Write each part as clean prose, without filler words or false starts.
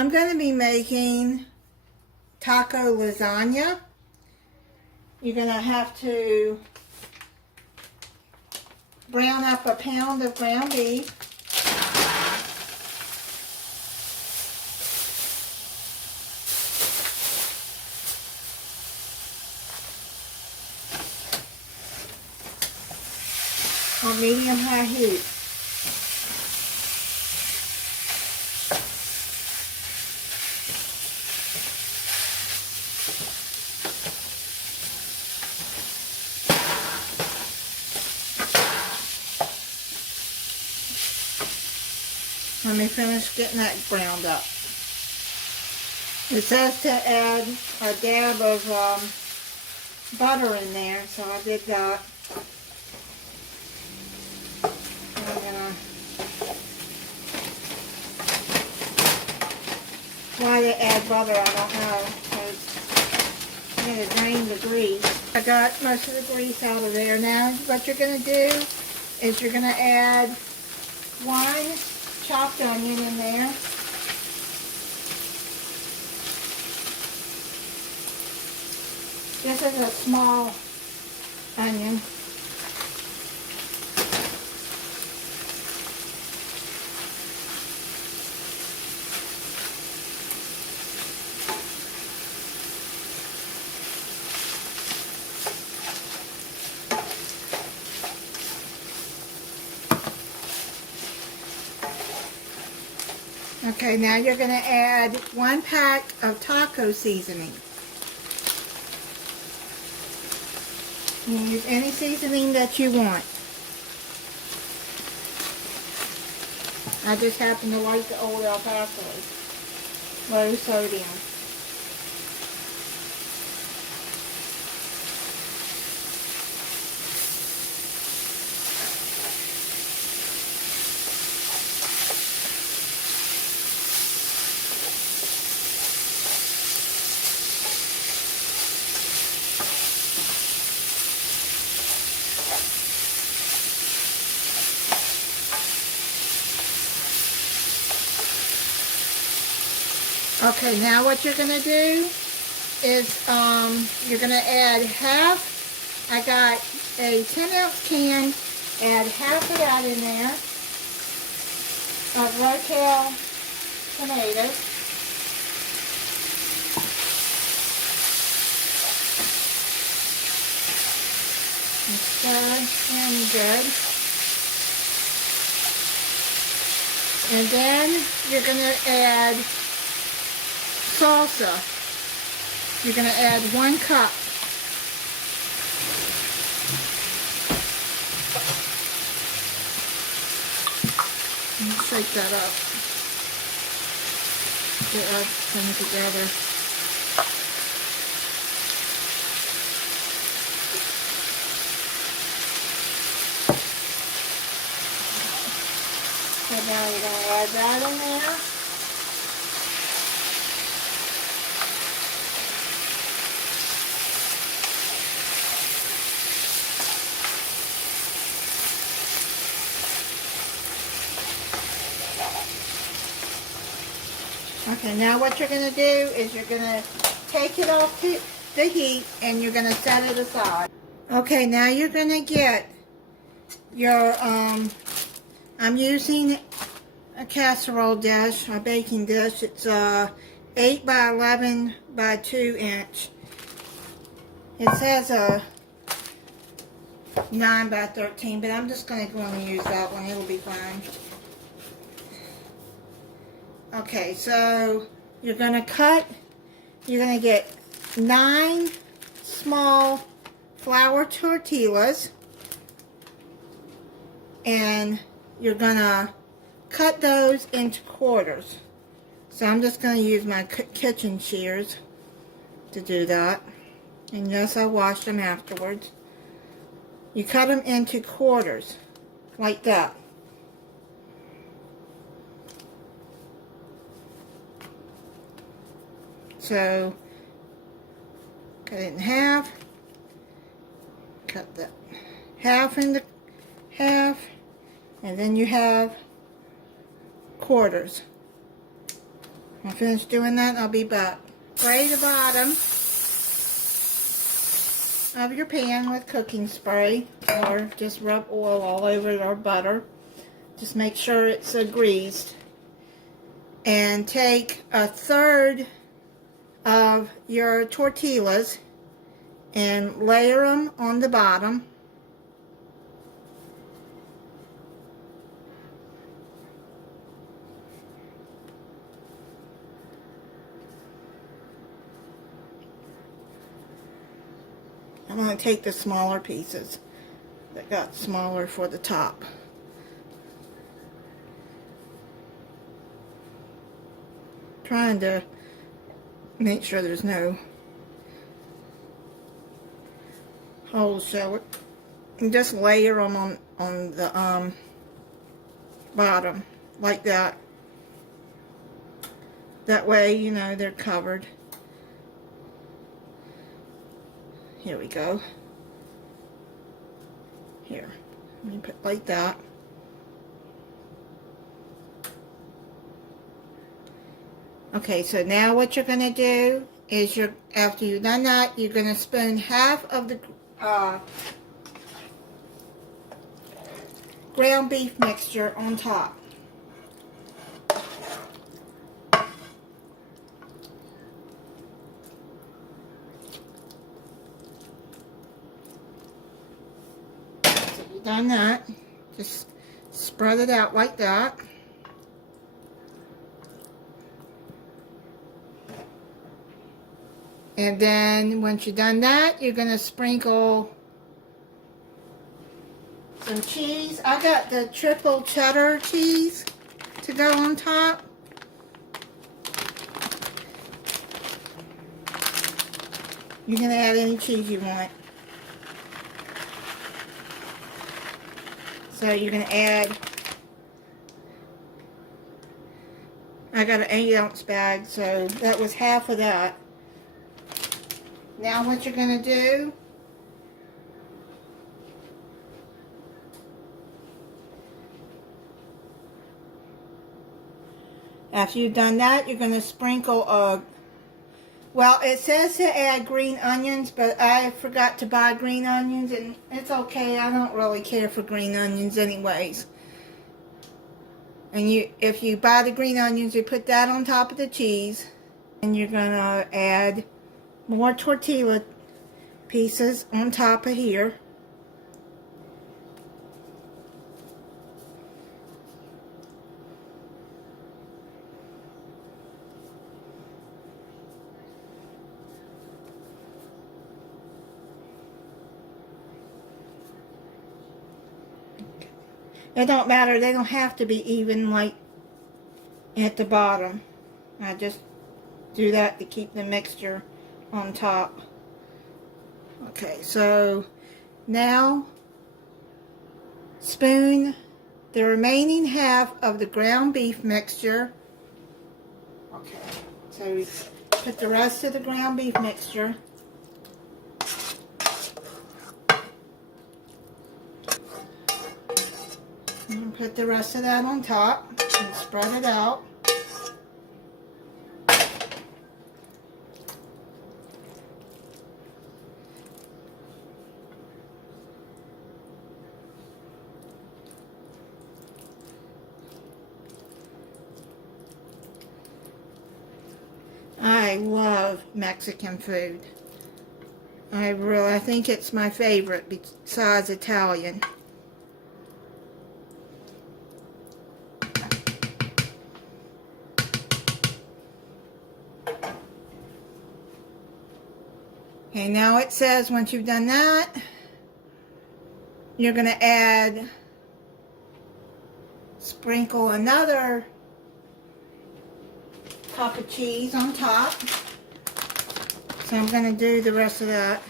I'm going to be making taco lasagna. You're going to have to brown up a pound of ground beef. On medium-high heat. Let me finish getting that browned up. It says to add a dab of butter in there, so I did that. Why they add butter, I don't know, because I'm going to drain the grease. I got most of the grease out of there. Now what you're going to do is you're going to add one chopped onion in there. This is a small onion. Okay, now you're going to add 1 pack of taco seasoning. You can use any seasoning that you want. I just happen to like the old El Paso, low sodium. Okay, now what you're going to do is you're going to add half, I got a 10-ounce can, add half of that in there of Rotel tomatoes. And stir in good. And then you're going to add salsa. You're going to add 1 cup. And shake that up. Get everything together. So now you're going to add that in there. Okay, now what you're going to do is you're going to take it off the heat and you're going to set it aside. Okay, now you're going to get your, I'm using a casserole dish, a baking dish. It's 8 by 11 by 2 inch. It says 9 by 13, but I'm just going to go and use that one. It'll be fine. Okay, so you're going to get 9 small flour tortillas, and you're going to cut those into quarters. So I'm just going to use my kitchen shears to do that. And yes, I washed them afterwards. You cut them into quarters, like that. So, cut it in half, cut that half into half, and then you have quarters. When I finish doing that, I'll be back. Spray the bottom of your pan with cooking spray, or just rub oil all over it or butter. Just make sure it's greased. And take a third of your tortillas and layer them on the bottom. I'm going to take the smaller pieces that got smaller for the top. Trying to make sure there's no holes show it. And just layer them on the bottom like that. That way, you know, they're covered. Here we go. Here, let me put like that. Okay, so now what you're going to do is after you've done that, you're going to spoon half of the ground beef mixture on top. So you've done that. Just spread it out like that. And then once you've done that, you're going to sprinkle some cheese. I got the triple cheddar cheese to go on top. You can add any cheese you want. So you're going to add, I got an 8-ounce bag, so that was half of that. Now what you're going to do, after you've done that, you're going to sprinkle well, it says to add green onions, but I forgot to buy green onions, and it's okay. I don't really care for green onions anyways. And if you buy the green onions, you put that on top of the cheese, and you're going to add more tortilla pieces on top of here. It don't matter, they don't have to be even like at the bottom. I just do that to keep the mixture on top. Okay, so now spoon the remaining half of the ground beef mixture. Okay, so we put the rest of the ground beef mixture. And put the rest of that on top and spread it out. I love Mexican food. I think it's my favorite besides Italian. Okay, now it says once you've done that, you're going to sprinkle another cup of cheese on top. So I'm going to do the rest of that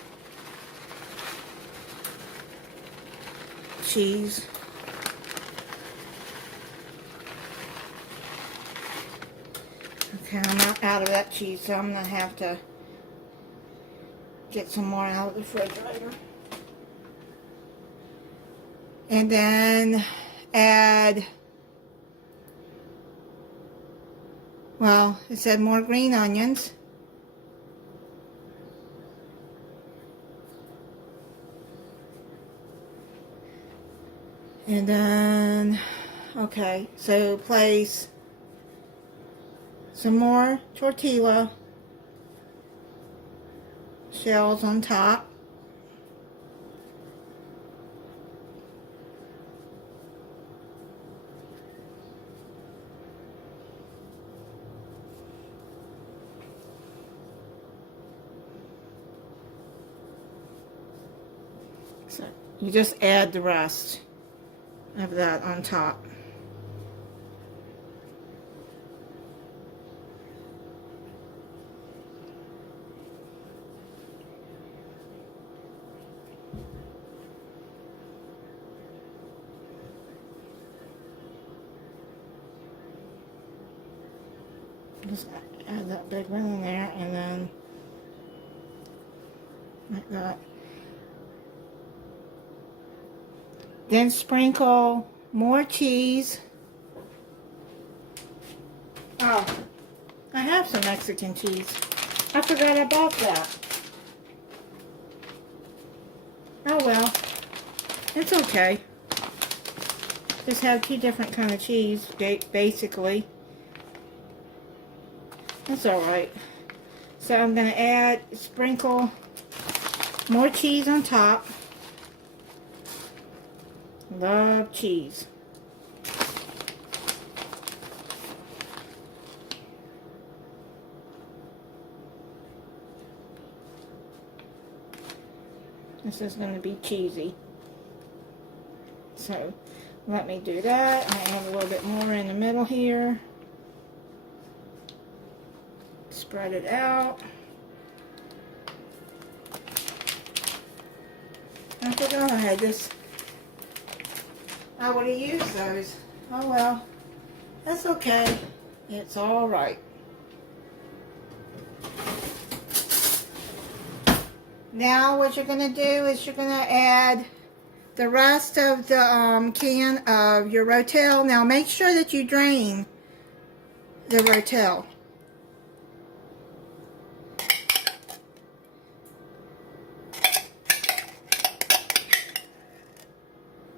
cheese. Okay, I'm out of that cheese, so I'm going to have to get some more out of the refrigerator. And then add Well, it said more green onions. And then, okay, so place some more tortilla shells on top. So you just add the rest of that on top. Just add that big one in there, and then like that. Then sprinkle more cheese. Oh, I have some Mexican cheese. I forgot I bought that. Oh well, it's okay. Just have two different kind of cheese, basically. That's alright. So I'm going to sprinkle more cheese on top. Love cheese. This is going to be cheesy. So let me do that. I add a little bit more in the middle here. Spread it out. I forgot I had this. I would have used those. Oh well. That's okay. It's alright. Now what you're going to do is you're going to add the rest of the can of your Rotel. Now make sure that you drain the Rotel.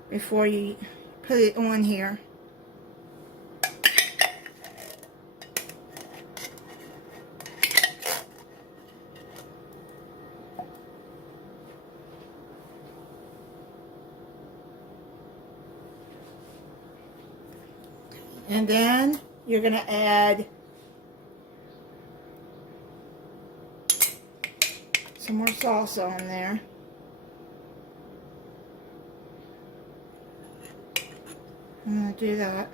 Before you put it on here. And then you're going to add some more salsa on there. I'm going to do that.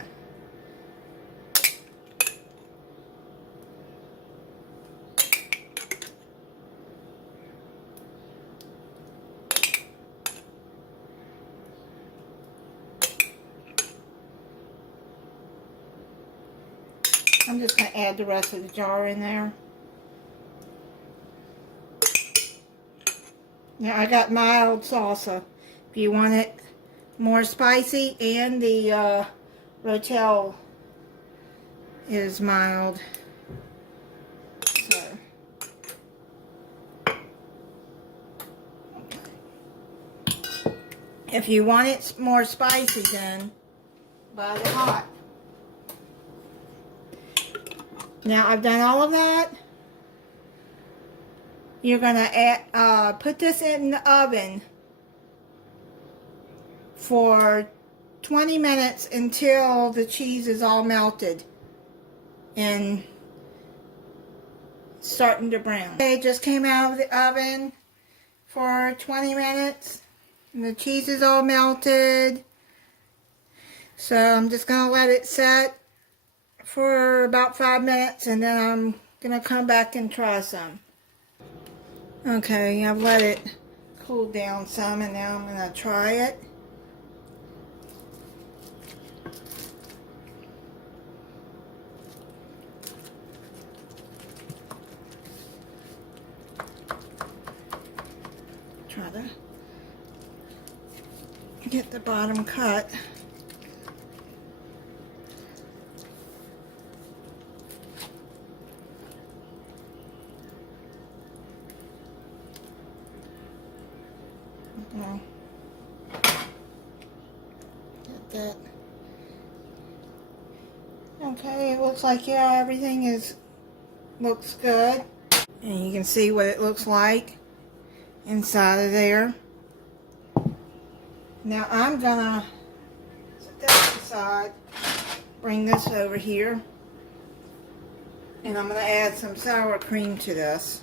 I'm just going to add the rest of the jar in there. Now I got mild salsa. If you want it more spicy, and the Rotel is mild. So if you want it more spicy, then buy the hot. Now I've done all of that. You're gonna put this in the oven for 20 minutes until the cheese is all melted and starting to brown. Okay, it just came out of the oven for 20 minutes and the cheese is all melted. So I'm just going to let it set for about 5 minutes and then I'm going to come back and try some. Okay, I've let it cool down some and now I'm going to try it. Try to get the bottom cut. it. Okay, it looks like, yeah, everything looks good. And you can see what it looks like inside of there. Now I'm gonna set that aside, bring this over here, and I'm gonna add some sour cream to this.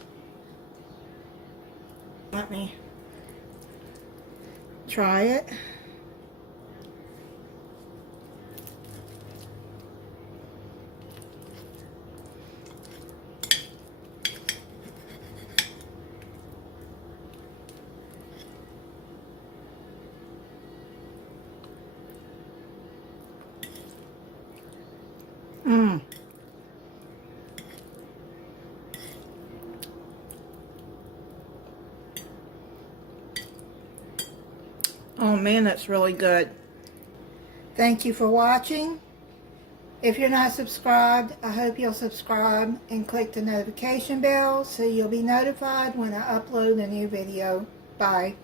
Let me try it. Mmm. Oh man, that's really good. Thank you for watching. If you're not subscribed, I hope you'll subscribe and click the notification bell so you'll be notified when I upload a new video. Bye.